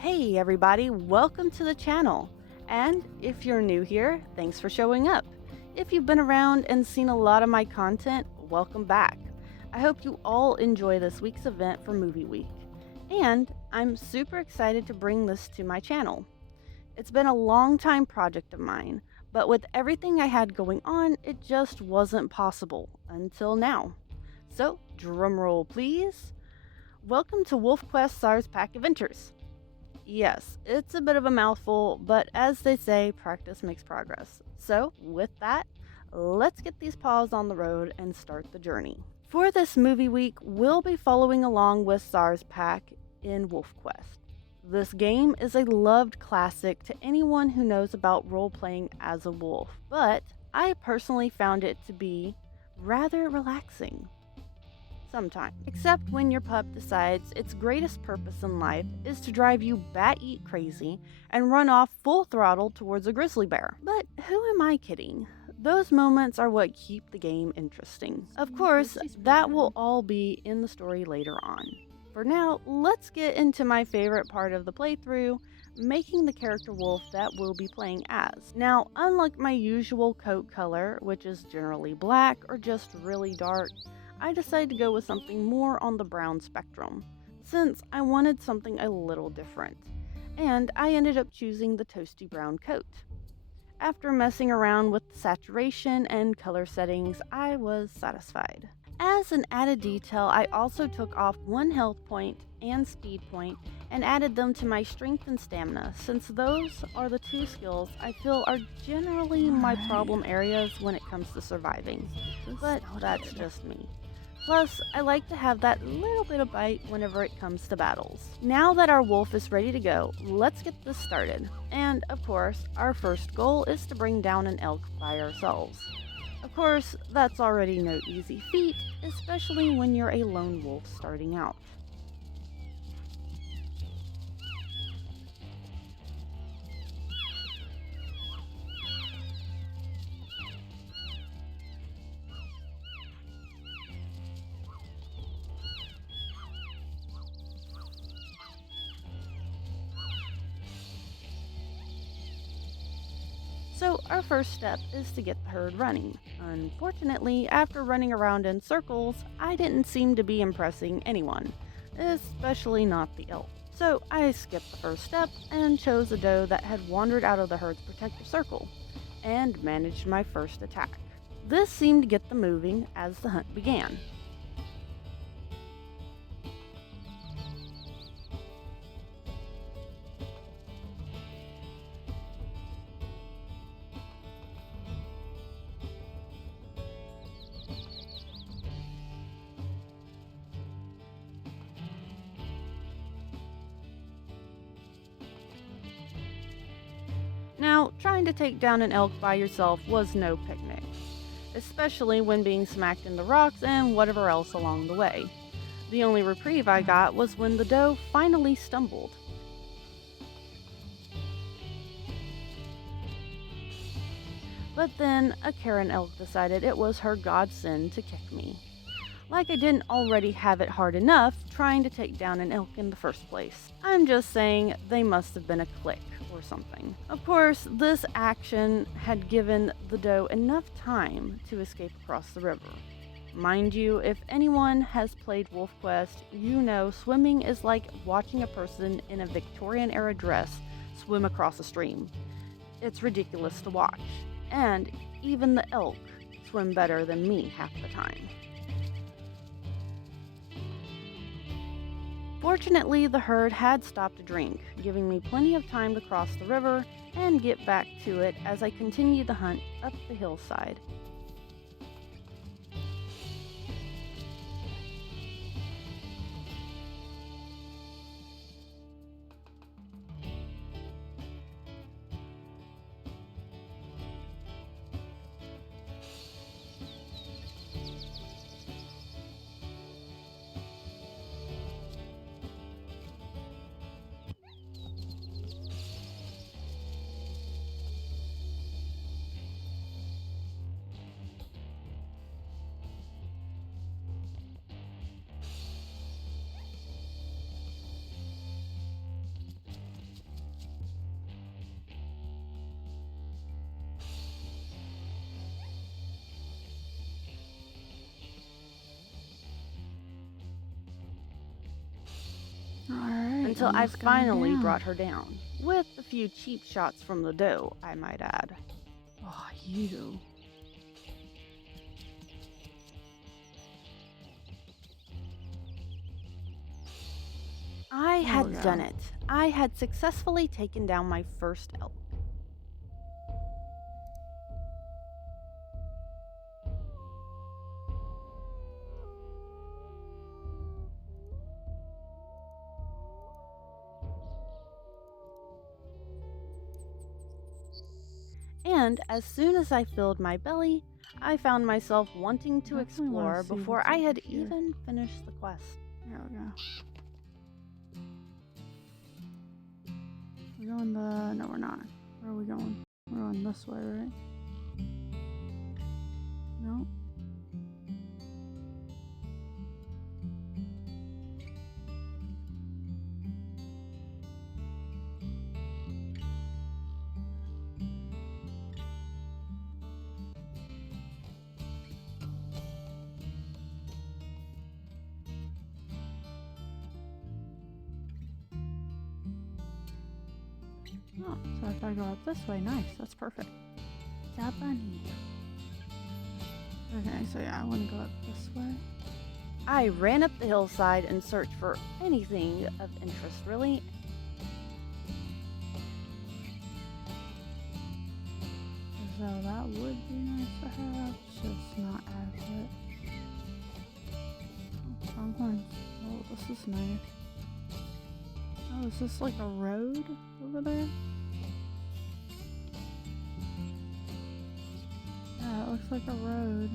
Hey everybody, welcome to the channel. And if you're new here, thanks for showing up. If you've been around and seen a lot of my content, welcome back. I hope you all enjoy this week's event for Movie Week. And I'm super excited to bring this to my channel. It's been a long time project of mine, but with everything I had going on, it just wasn't possible until now. So, drumroll please. Welcome to WolfQuest SARS Pack Adventures. Yes, it's a bit of a mouthful, but as they say, practice makes progress. So, with that, let's get these paws on the road and start the journey. For this movie week, we'll be following along with SARS Pack in WolfQuest. This game is a loved classic to anyone who knows about role-playing as a wolf, but I personally found it to be rather relaxing. Sometimes. Except when your pup decides its greatest purpose in life is to drive you bat-eat crazy and run off full throttle towards a grizzly bear. But who am I kidding? Those moments are what keep the game interesting. Of course, that will all be in the story later on. For now, let's get into my favorite part of the playthrough, making the character wolf that we'll be playing as. Now, unlike my usual coat color, which is generally black or just really dark, I decided to go with something more on the brown spectrum, since I wanted something a little different, and I ended up choosing the toasty brown coat. After messing around with the saturation and color settings, I was satisfied. As an added detail, I also took off one health point and speed point and added them to my strength and stamina, since those are the two skills I feel are generally my problem areas when it comes to surviving. But that's just me. Plus, I like to have that little bit of bite whenever it comes to battles. Now that our wolf is ready to go, let's get this started. And, of course, our first goal is to bring down an elk by ourselves. Of course, that's already no easy feat, especially when you're a lone wolf starting out. So our first step is to get the herd running. Unfortunately, after running around in circles, I didn't seem to be impressing anyone, especially not the elk. So I skipped the first step and chose a doe that had wandered out of the herd's protective circle, and managed my first attack. This seemed to get them moving as the hunt began. Now, trying to take down an elk by yourself was no picnic, especially when being smacked into rocks and whatever else along the way. The only reprieve I got was when the doe finally stumbled. But then a Karen elk decided it was her godsend to kick me. Like I didn't already have it hard enough trying to take down an elk in the first place. I'm just saying they must have been a clique or something. Of course, this action had given the doe enough time to escape across the river. Mind you, if anyone has played WolfQuest, you know swimming is like watching a person in a Victorian era dress swim across a stream. It's ridiculous to watch, and even the elk swim better than me half the time. Fortunately, the herd had stopped to drink, giving me plenty of time to cross the river and get back to it as I continued the hunt up the hillside. until on I this guy finally down. brought her down, with a few cheap shots from the doe, I might add. Oh, you. I There we had go. done it. I had successfully taken down my first elk. And as soon as I filled my belly, I found myself wanting to Definitely wanna explore see before what's I over had here. even finished the quest. There we go. We're going no, we're not. Where are we going? We're going this way, right? No. Oh, so if I go up this way, nice. That's perfect. Da bunny. Okay, so yeah, I want to go up this way. I ran up the hillside and searched for anything of interest, really. So that would be nice to have, just not as it. Oh, pronghorns. Oh, this is nice. Oh, is this like a road over there? Yeah, it looks like a road.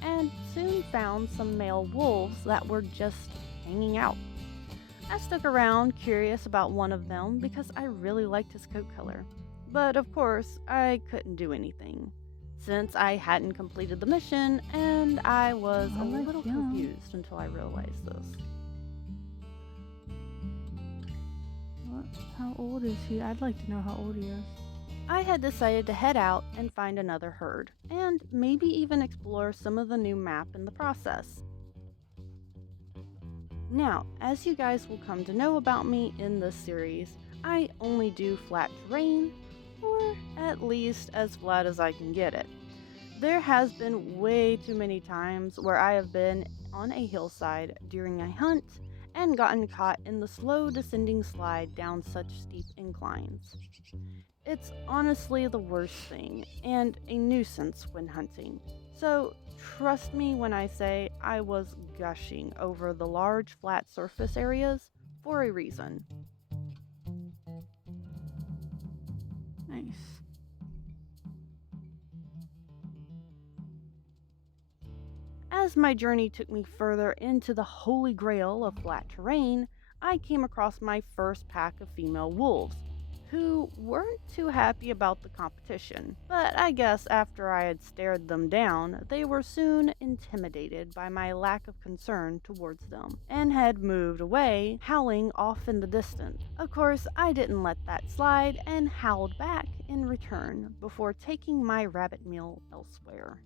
And soon found some male wolves that were just hanging out. I stuck around, curious about one of them because I really liked his coat color. But of course, I couldn't do anything, since I hadn't completed the mission and I was I a like little him. confused until I realized this. What? How old is he? I'd like to know how old he is. I had decided to head out and find another herd, and maybe even explore some of the new map in the process. Now, as you guys will come to know about me in this series, I only do flat terrain, or at least as flat as I can get it. There has been way too many times where I have been on a hillside during a hunt and gotten caught in the slow descending slide down such steep inclines. It's honestly the worst thing, and a nuisance when hunting. So, trust me when I say I was gushing over the large flat surface areas for a reason. Nice. As my journey took me further into the holy grail of flat terrain, I came across my first pack of female wolves. who weren't too happy about the competition. But I guess after I had stared them down, they were soon intimidated by my lack of concern towards them and had moved away, howling off in the distance. Of course, I didn't let that slide and howled back in return before taking my rabbit meal elsewhere.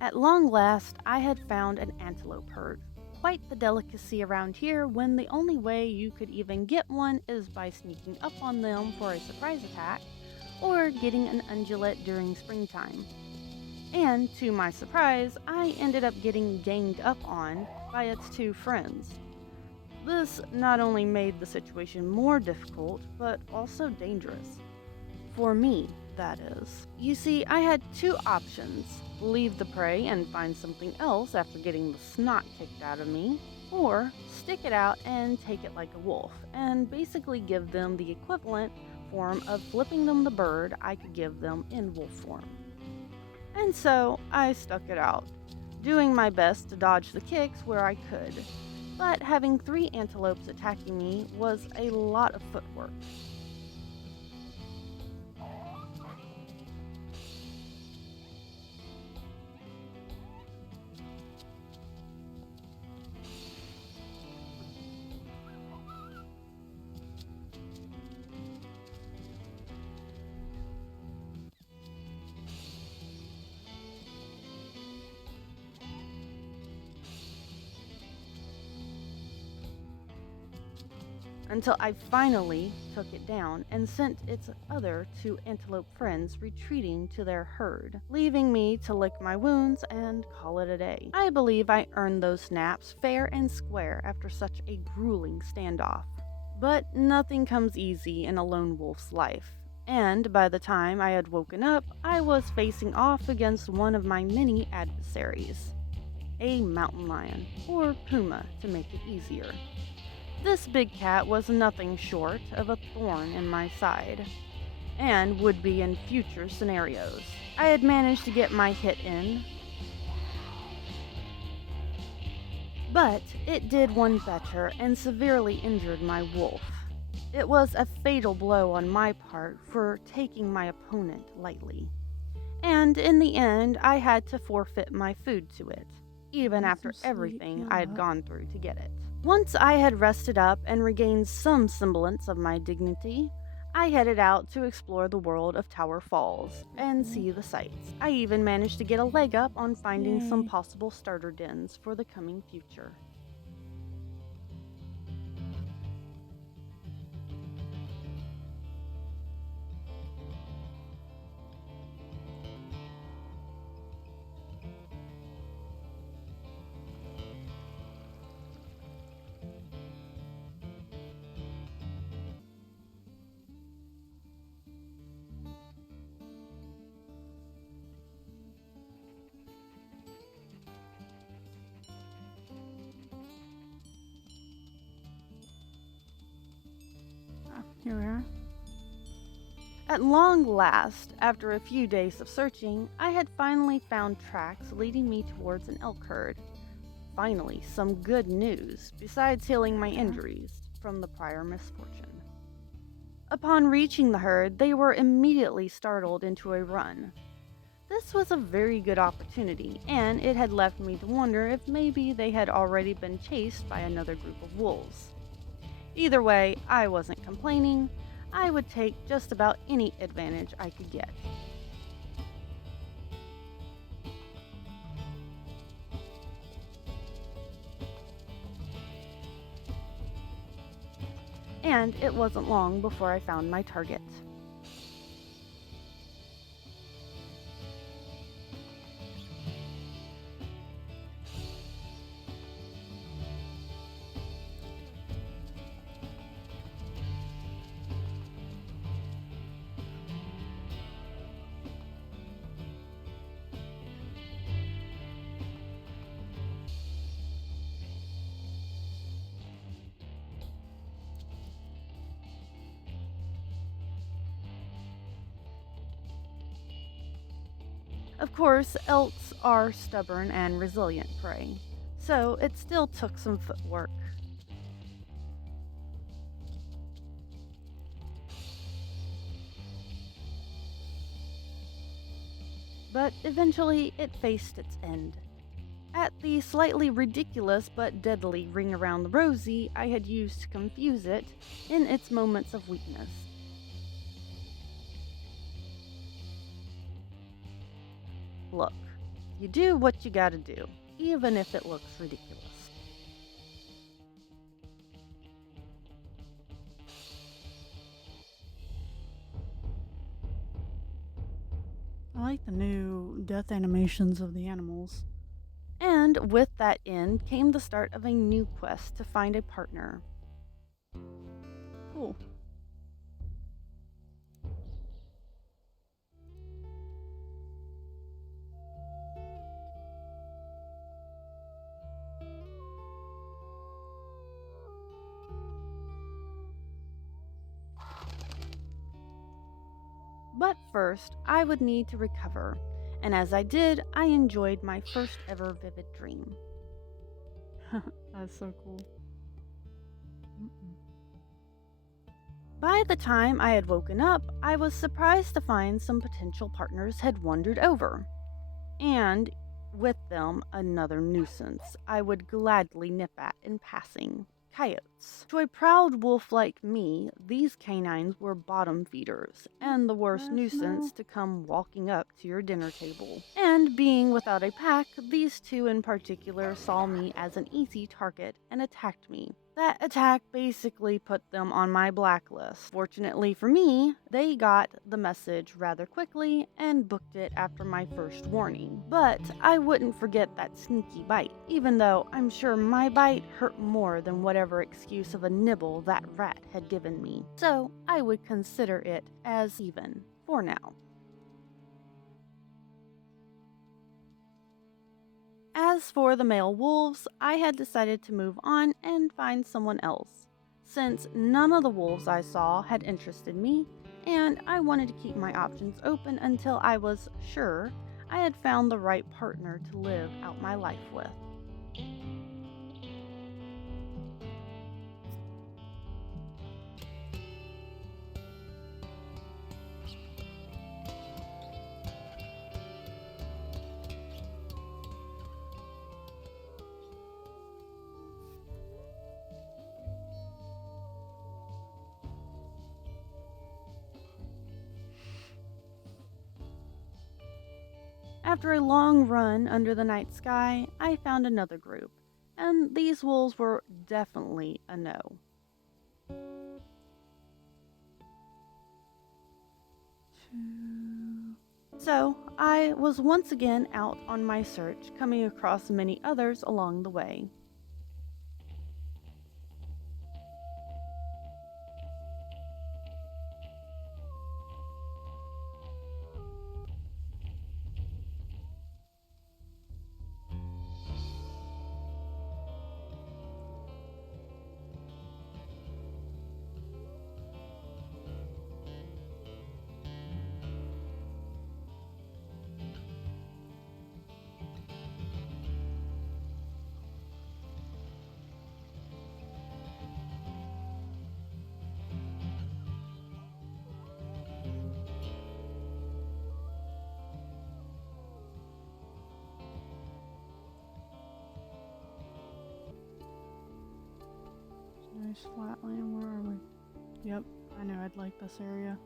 At long last, I had found an antelope herd. Quite the delicacy around here when the only way you could even get one is by sneaking up on them for a surprise attack or getting an ungulate during springtime. And to my surprise, I ended up getting ganged up on by its two friends. This not only made the situation more difficult, but also dangerous. For me, that is. You see, I had two options: leave the prey and find something else after getting the snot kicked out of me, or stick it out and take it like a wolf, and basically give them the equivalent form of flipping them the bird I could give them in wolf form. And so I stuck it out, doing my best to dodge the kicks where I could. But having three antelopes attacking me was a lot of footwork. Until I finally took it down and sent its other two antelope friends retreating to their herd, leaving me to lick my wounds and call it a day. I believe I earned those snaps fair and square after such a grueling standoff. But nothing comes easy in a lone wolf's life, and by the time I had woken up, I was facing off against one of my many adversaries, a mountain lion, or puma to make it easier. This big cat was nothing short of a thorn in my side, and would be in future scenarios. I had managed to get my hit in, but it did one better and severely injured my wolf. It was a fatal blow on my part for taking my opponent lightly, and in the end I had to forfeit my food to it, even after everything I had gone through to get it. Once I had rested up and regained some semblance of my dignity, I headed out to explore the world of Tower Falls and see the sights. I even managed to get a leg up on finding some possible starter dens for the coming future. Here we are. At long last, after a few days of searching, I had finally found tracks leading me towards an elk herd. Finally, some good news, besides healing my injuries from the prior misfortune. Upon reaching the herd, they were immediately startled into a run. This was a very good opportunity, and it had left me to wonder if maybe they had already been chased by another group of wolves. Either way, I wasn't complaining. I would take just about any advantage I could get. And it wasn't long before I found my target. Of course, elks are stubborn and resilient prey, so it still took some footwork. But eventually it faced its end. At the slightly ridiculous but deadly ring around the rosy I had used to confuse it in its moments of weakness. Look, you do what you gotta do, even if it looks ridiculous. I like the new death animations of the animals. And with that end came the start of a new quest to find a partner. Cool. But first, I would need to recover, and as I did, I enjoyed my first ever vivid dream. That's so cool. Mm-mm. By the time I had woken up, I was surprised to find some potential partners had wandered over, and with them another nuisance I would gladly nip at in passing. Coyotes. To a proud wolf like me, these canines were bottom feeders, and the worst nuisance to come walking up to your dinner table. And being without a pack, these two in particular saw me as an easy target and attacked me. That attack basically put them on my blacklist. Fortunately for me, they got the message rather quickly and booked it after my first warning. But I wouldn't forget that sneaky bite, even though I'm sure my bite hurt more than whatever excuse of a nibble that rat had given me. So I would consider it as even for now. As for the male wolves, I had decided to move on and find someone else, since none of the wolves I saw had interested me, and I wanted to keep my options open until I was sure I had found the right partner to live out my life with. After a long run under the night sky, I found another group, and these wolves were definitely a no. So, I was once again out on my search, coming across many others along the way. Nice flat land. Where are we? Yep, I know I'd like this area.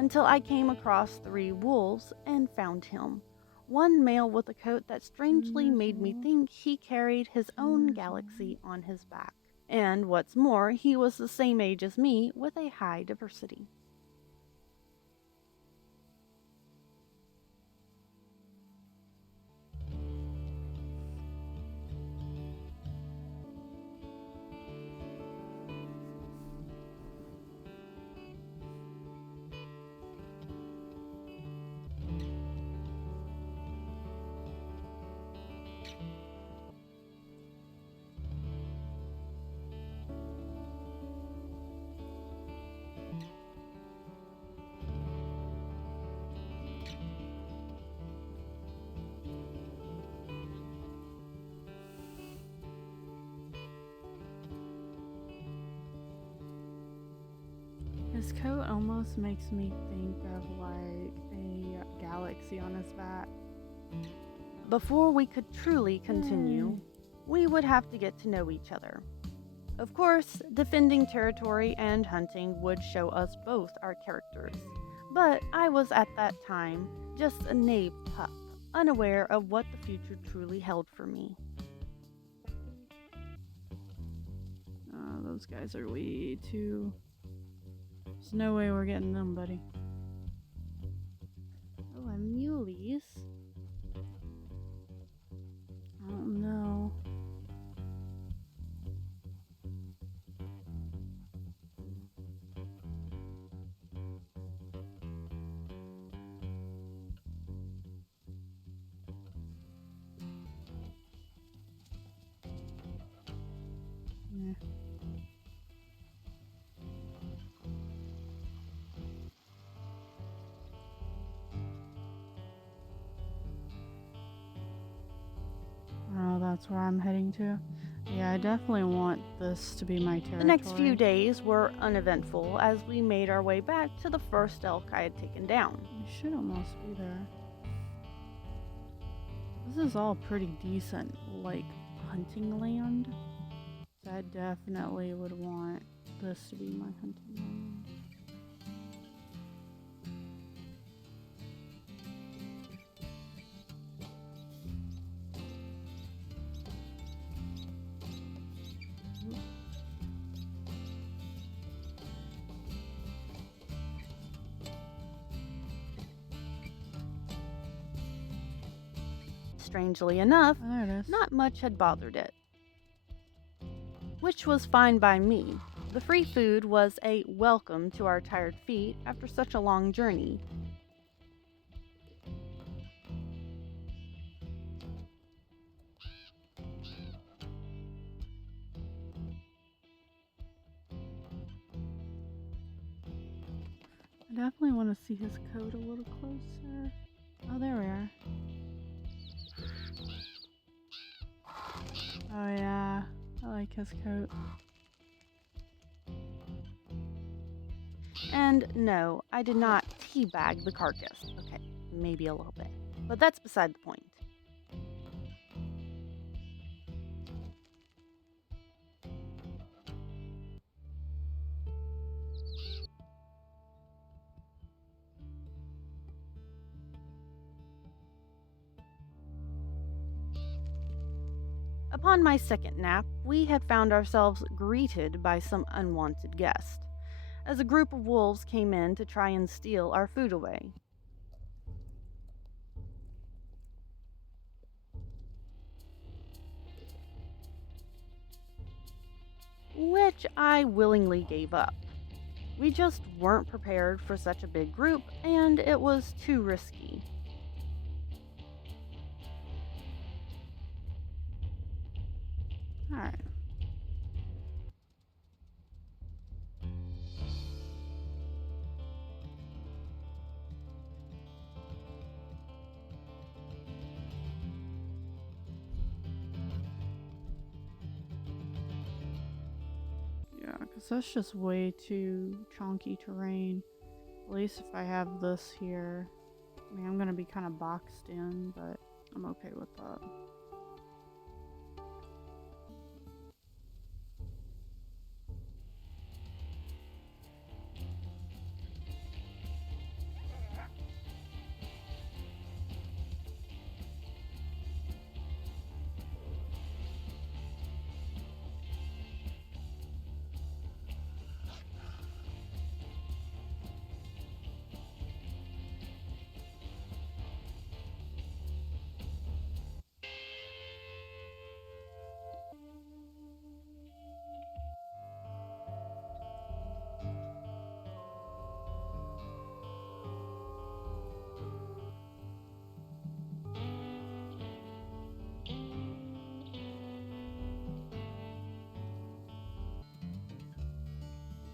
until I came across 3 wolves and found him. One male with a coat that strangely made me think he carried his own galaxy on his back. And what's more, he was the same age as me with a high diversity. His coat almost makes me think of like a galaxy on his back. Before we could truly continue, we would have to get to know each other. Of course, defending territory and hunting would show us both our characters, but I was at that time just a naive pup, unaware of what the future truly held for me. Those guys are way too... There's no way we're getting them, buddy. Oh, and muleys. I don't know. Yeah. Oh, that's where I'm heading to. Yeah, I definitely want this to be my territory. The next few days were uneventful as we made our way back to the first elk I had taken down. We should almost be there. This is all pretty decent, like, hunting land. So I definitely would want this to be my hunting land. Strangely enough, Oh, there it is. not much had bothered it, which was fine by me. The free food was a welcome to our tired feet after such a long journey. I definitely want to see his coat a little closer. Oh, there we are. Oh yeah, I like his coat. And no, I did not teabag the carcass. Okay, maybe a little bit, but that's beside the point. Upon my second nap, we had found ourselves greeted by some unwanted guest, as a group of wolves came in to try and steal our food away. Which I willingly gave up. We just weren't prepared for such a big group, and it was too risky. Alright. Yeah, because that's just way too chunky terrain. At least if I have this here. I mean, I'm going to be kind of boxed in, but I'm okay with that.